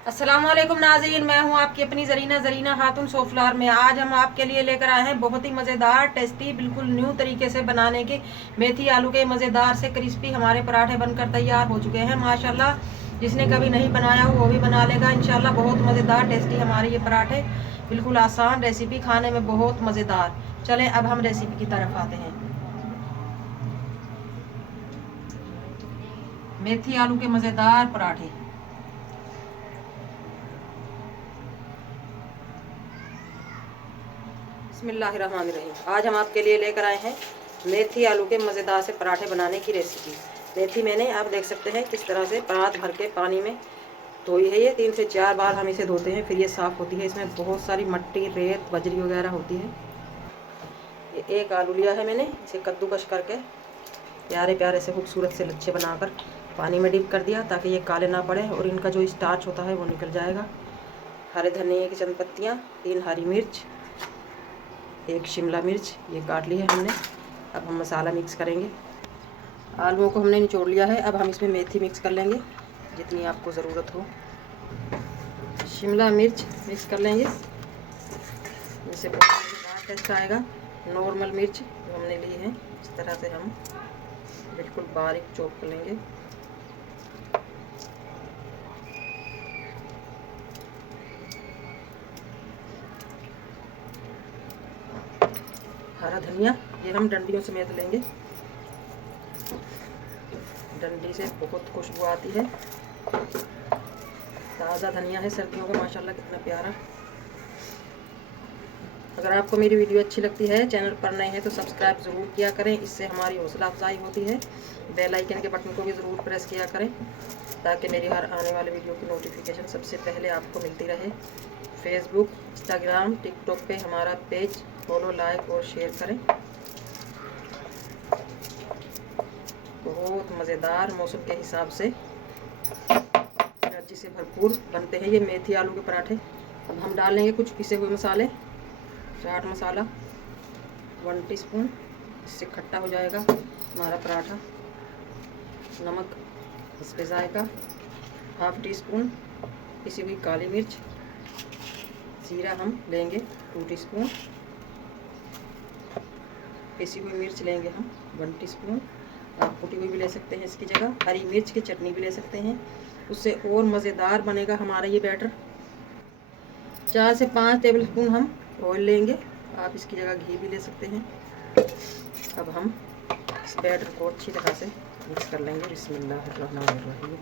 अस्सलाम वालेकुम नाज़रीन, मैं हूं आपकी अपनी ज़रीना खातून सोफलार में। आज हम आपके लिए लेकर आए हैं बहुत ही मज़ेदार टेस्टी बिल्कुल न्यू तरीके से बनाने के मेथी आलू के मज़ेदार से क्रिस्पी हमारे पराठे बनकर तैयार हो चुके हैं। माशाल्लाह, जिसने कभी नहीं बनाया हो वो भी बना लेगा इंशाल्लाह। बहुत मज़ेदार टेस्टी हमारे ये पराठे, बिल्कुल आसान रेसिपी, खाने में बहुत मज़ेदार। चलें अब हम रेसिपी की तरफ आते हैं। मेथी आलू के मज़ेदार पराठे। बिस्मिल्लाहिर्रहमानिर्रहीम। आज हम आपके लिए लेकर आए हैं मेथी आलू के मज़ेदार से पराठे बनाने की रेसिपी। मेथी मैंने, आप देख सकते हैं, किस तरह से परात भर के पानी में धोई है। ये 3 से 4 बार हम इसे धोते हैं, फिर ये साफ़ होती है। इसमें बहुत सारी मट्टी, रेत, बजरी वगैरह होती है। ये एक आलू लिया है मैंने, इसे कद्दूकस करके प्यारे प्यारे से खूबसूरत से लच्छे बनाकर पानी में डिप कर दिया ताकि ये काले ना पड़े और इनका जो स्टार्च होता है वो निकल जाएगा। हरे धनिया की चंद पत्तियाँ, 3 हरी मिर्च, 1 शिमला मिर्च ये काट ली है हमने। अब हम मसाला मिक्स करेंगे। आलूओं को हमने निचोड़ लिया है। अब हम इसमें मेथी मिक्स कर लेंगे जितनी आपको ज़रूरत हो। शिमला मिर्च मिक्स कर लेंगे, इससे बहुत मज़ेदार टेस्ट आएगा। नॉर्मल मिर्च जो हमने ली है, इस तरह से हम बिल्कुल बारीक चॉप कर लेंगे। हरा धनिया ये हम डंडियों समेत लेंगे, डंडी से बहुत खुशबू आती है। ताज़ा धनिया है सर्दियों का, माशाल्लाह कितना प्यारा। अगर आपको मेरी वीडियो अच्छी लगती है, चैनल पर नए हैं तो सब्सक्राइब ज़रूर किया करें, इससे हमारी हौसला अफजाई होती है। बेल आइकन के बटन को भी ज़रूर प्रेस किया करें ताकि मेरी हर आने वाले वीडियो की नोटिफिकेशन सबसे पहले आपको मिलती रहे। फेसबुक, इंस्टाग्राम, टिकटॉक पे हमारा पेज फॉलो, लाइक और शेयर करें। बहुत मज़ेदार, मौसम के हिसाब से एनर्जी से भरपूर बनते हैं ये मेथी आलू के पराठे। अब हम डालेंगे कुछ पिसे हुए मसाले। चाट मसाला 1 टीस्पून, इससे खट्टा हो जाएगा हमारा पराठा। नमक इस पे जाएगा, 1/2 टीस्पून पिसी हुई काली मिर्च। जीरा हम लेंगे 2 टीस्पून, पिसी हुई मिर्च लेंगे हम 1 टीस्पून। आप कुटी हुई भी ले सकते हैं इसकी जगह, हरी मिर्च की चटनी भी ले सकते हैं, उससे और मज़ेदार बनेगा हमारा ये बैटर। 4 से 5 टेबल स्पून हम ऑयल लेंगे, आप इसकी जगह घी भी ले सकते हैं। अब हम इस बैटर को अच्छी तरह से मिक्स कर लेंगे। बिस्मिल्लाहिर्रहमानिर्रहीम।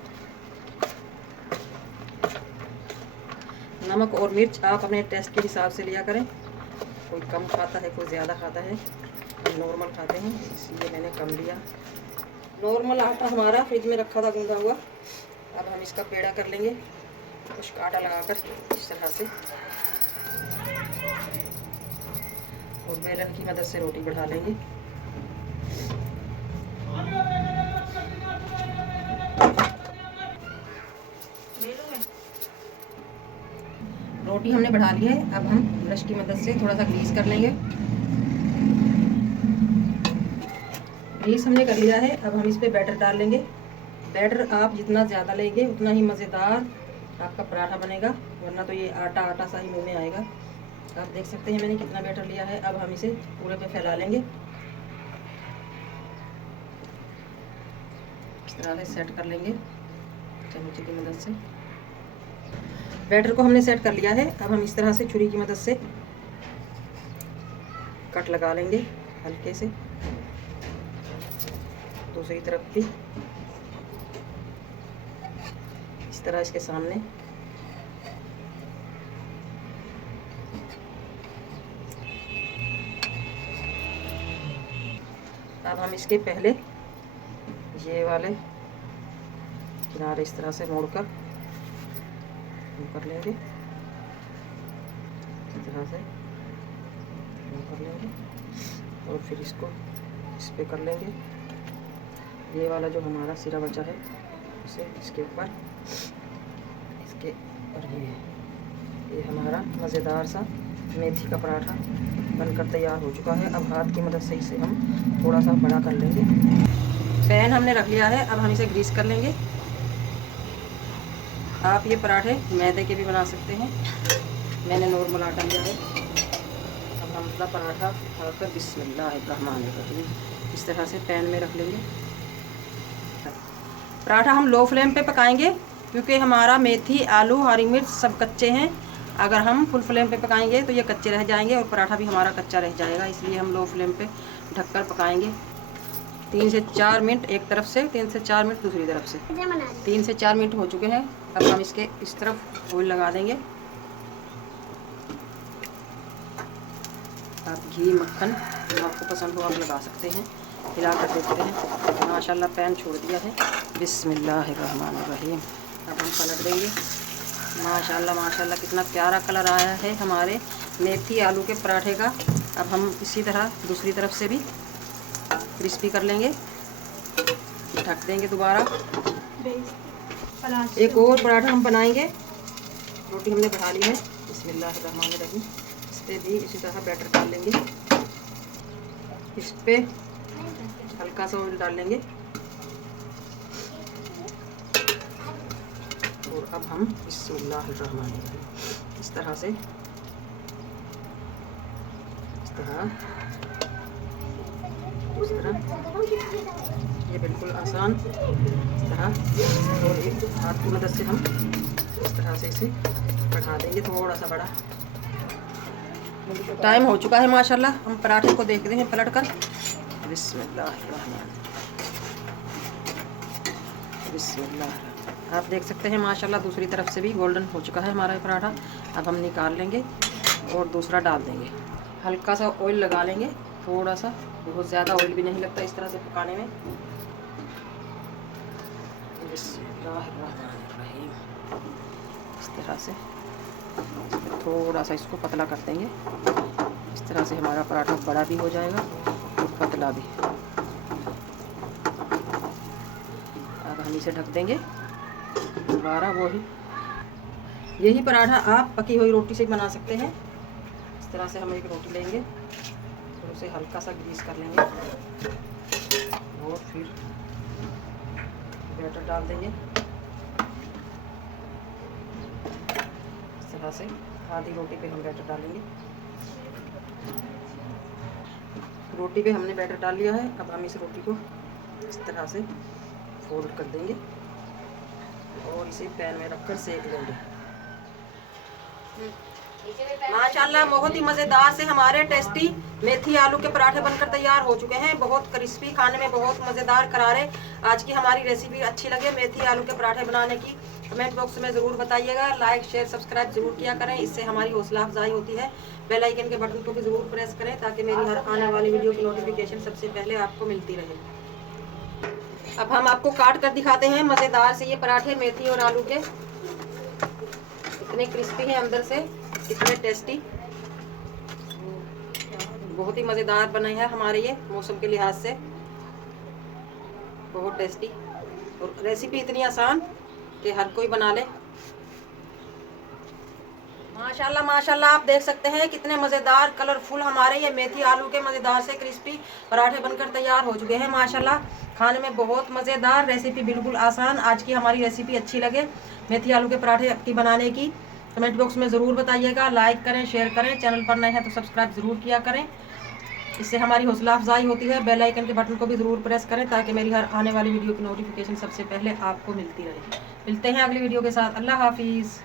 नमक और मिर्च आप अपने टेस्ट के हिसाब से लिया करें, कोई कम खाता है कोई ज़्यादा खाता है। हम नॉर्मल खाते हैं इसलिए मैंने कम लिया। नॉर्मल आटा हमारा फ्रिज में रखा था गूंदा हुआ। अब हम इसका पेड़ा कर लेंगे कुछ आटा लगाकर इस तरह से, और बेलन की मदद से रोटी बढ़ा लेंगे। रोटी हमने बढ़ा ली है। अब हम ब्रश की मदद से थोड़ा सा ग्रीस कर लेंगे। ग्रीस हमने कर लिया है। अब हम इस पे बैटर डाल लेंगे। बैटर आप जितना ज़्यादा लेंगे उतना ही मज़ेदार आपका पराठा बनेगा, वरना तो ये आटा आटा सा ही मुँह में आएगा। आप देख सकते हैं मैंने कितना बैटर लिया है। अब हम इसे पूरे पे फैला लेंगे, इस तरह से सेट कर लेंगे चम्मच की मदद से। बैटर को हमने सेट कर लिया है। अब हम इस तरह से छुरी की मदद से कट लगा लेंगे हल्के से, दूसरी तरफ भी इस तरह इसके सामने। अब हम इसके पहले ये वाले किनारे इस तरह से मोड़कर कर लेंगे, इस तरह से कर लेंगे और फिर इसको इस पे कर लेंगे। ये वाला जो हमारा सिरा बचा है उसे इसके ऊपर, इसके ऊपर ये हमारा मज़ेदार सा मेथी का पराठा बनकर तैयार हो चुका है। अब हाथ की मदद से इसे हम थोड़ा सा बड़ा कर लेंगे। पैन हमने रख लिया है। अब हम इसे ग्रीस कर लेंगे। आप ये पराठे मैदे के भी बना सकते हैं, मैंने नॉर्मल आटा लिया है। अब हम अपना पराठा उठाकर बिस्मिल्लाहिर्रहमानिर्रहीम इस तरह से पैन में रख लेंगे। पराठा हम लो फ्लेम पे पकाएंगे क्योंकि हमारा मेथी, आलू, हरी मिर्च सब कच्चे हैं। अगर हम फुल फ्लेम पे पकाएंगे तो ये कच्चे रह जाएंगे और पराठा भी हमारा कच्चा रह जाएगा, इसलिए हम लो फ्लेम पे ढककर पकाएंगे 3 से 4 मिनट एक तरफ से, 3 से 4 मिनट दूसरी तरफ से। 3 से 4 मिनट हो चुके हैं। अब हम इसके इस तरफ ऑयल लगा देंगे। आप घी, मक्खन जो आपको पसंद हो आप लगा सकते हैं। हिला कर देखते हैं। माशाल्लाह पैन छोड़ दिया है। बिस्मिल्लाहिर्रहमानिर्रहीम। अब हम पलट देंगे। माशाल्लाह माशाल्लाह कितना प्यारा कलर आया है हमारे मेथी आलू के पराठे का। अब हम इसी तरह दूसरी तरफ से भी क्रिस्पी कर लेंगे। ढक देंगे दोबारा। एक और पराठा हम बनाएंगे। रोटी हमने बढ़ा ली है। बिस्मिल्लाहिर्रहमानिर्रहीम। इस पर भी इसी तरह बैटर डाल लेंगे। इस पर हल्का सा ऑयल डाल लेंगे और अब हम बिस्मिल्लाहिर्रहमानिर्रहीम इस तरह से इस तरह ये बिल्कुल आसान इस तरह और एक हाथ की मदद से हम इस तरह से इसे बढ़ा देंगे थोड़ा सा बड़ा। टाइम हो चुका है माशाल्लाह। हम पराठे को देखते हैं पलट कर। बिस्मिल्लाह। आप देख सकते हैं माशाल्लाह दूसरी तरफ से भी गोल्डन हो चुका है हमारा पराठा। अब हम निकाल लेंगे और दूसरा डाल देंगे। हल्का सा ऑयल लगा लेंगे, थोड़ा सा, बहुत ज़्यादा ऑयल भी नहीं लगता इस तरह से पकाने में। बिस्मिल्लाहिर्रहमानिर्रहीम। इस तरह से थोड़ा सा इसको पतला कर देंगे। इस तरह से हमारा पराठा बड़ा भी हो जाएगा और पतला भी। अब हम इसे ढक देंगे दोबारा। यही पराठा आप पकी हुई रोटी से बना सकते हैं। इस तरह से हम एक रोटी लेंगे और उसे हल्का सा ग्रीस कर लेंगे और फिर बैटर डाल देंगे। इस तरह से आधी रोटी पे हम बैटर डालेंगे। रोटी पे हमने बैटर डाल लिया है। अब हम इस रोटी को इस तरह से फोल्ड कर देंगे और इसे पैन में रखकर सेक लेंगे। माशाल्लाह बहुत ही मज़ेदार से हमारे टेस्टी मेथी आलू के पराठे बनकर तैयार हो चुके हैं। बहुत क्रिस्पी, खाने में बहुत मज़ेदार, करारे। आज की हमारी रेसिपी अच्छी लगे मेथी आलू के पराठे बनाने की, कमेंट बॉक्स में ज़रूर बताइएगा। लाइक, शेयर, सब्सक्राइब जरूर किया करें, इससे हमारी हौसला अफजाई होती है। बेल आइकन के बटन को भी ज़रूर प्रेस करें ताकि मेरी हर आने वाली वीडियो की नोटिफिकेशन सबसे पहले आपको मिलती रहे। अब हम आपको काट कर दिखाते हैं मज़ेदार से ये पराठे मेथी और आलू के। इतने क्रिस्पी हैं अंदर से, इतने टेस्टी, बहुत ही मज़ेदार बने हैं हमारे ये। मौसम के लिहाज से बहुत टेस्टी और रेसिपी इतनी आसान कि हर कोई बना ले। माशाल्लाह माशाल्लाह आप देख सकते हैं कितने मज़ेदार कलरफुल हमारे ये मेथी आलू के मज़ेदार से क्रिस्पी पराठे बनकर तैयार हो चुके हैं। माशाल्लाह खाने में बहुत मज़ेदार, रेसिपी बिल्कुल आसान। आज की हमारी रेसिपी अच्छी लगे मेथी आलू के पराठे की बनाने की, कमेंट बॉक्स में ज़रूर बताइएगा। लाइक करें, शेयर करें, चैनल पर नए हैं तो सब्सक्राइब ज़रूर किया करें, इससे हमारी हौसला अफजाई होती है। बेल आइकन के बटन को भी ज़रूर प्रेस करें ताकि मेरी हर आने वाली वीडियो की नोटिफिकेशन सबसे पहले आपको मिलती रहे। मिलते हैं अगली वीडियो के साथ। अल्लाह हाफिज़।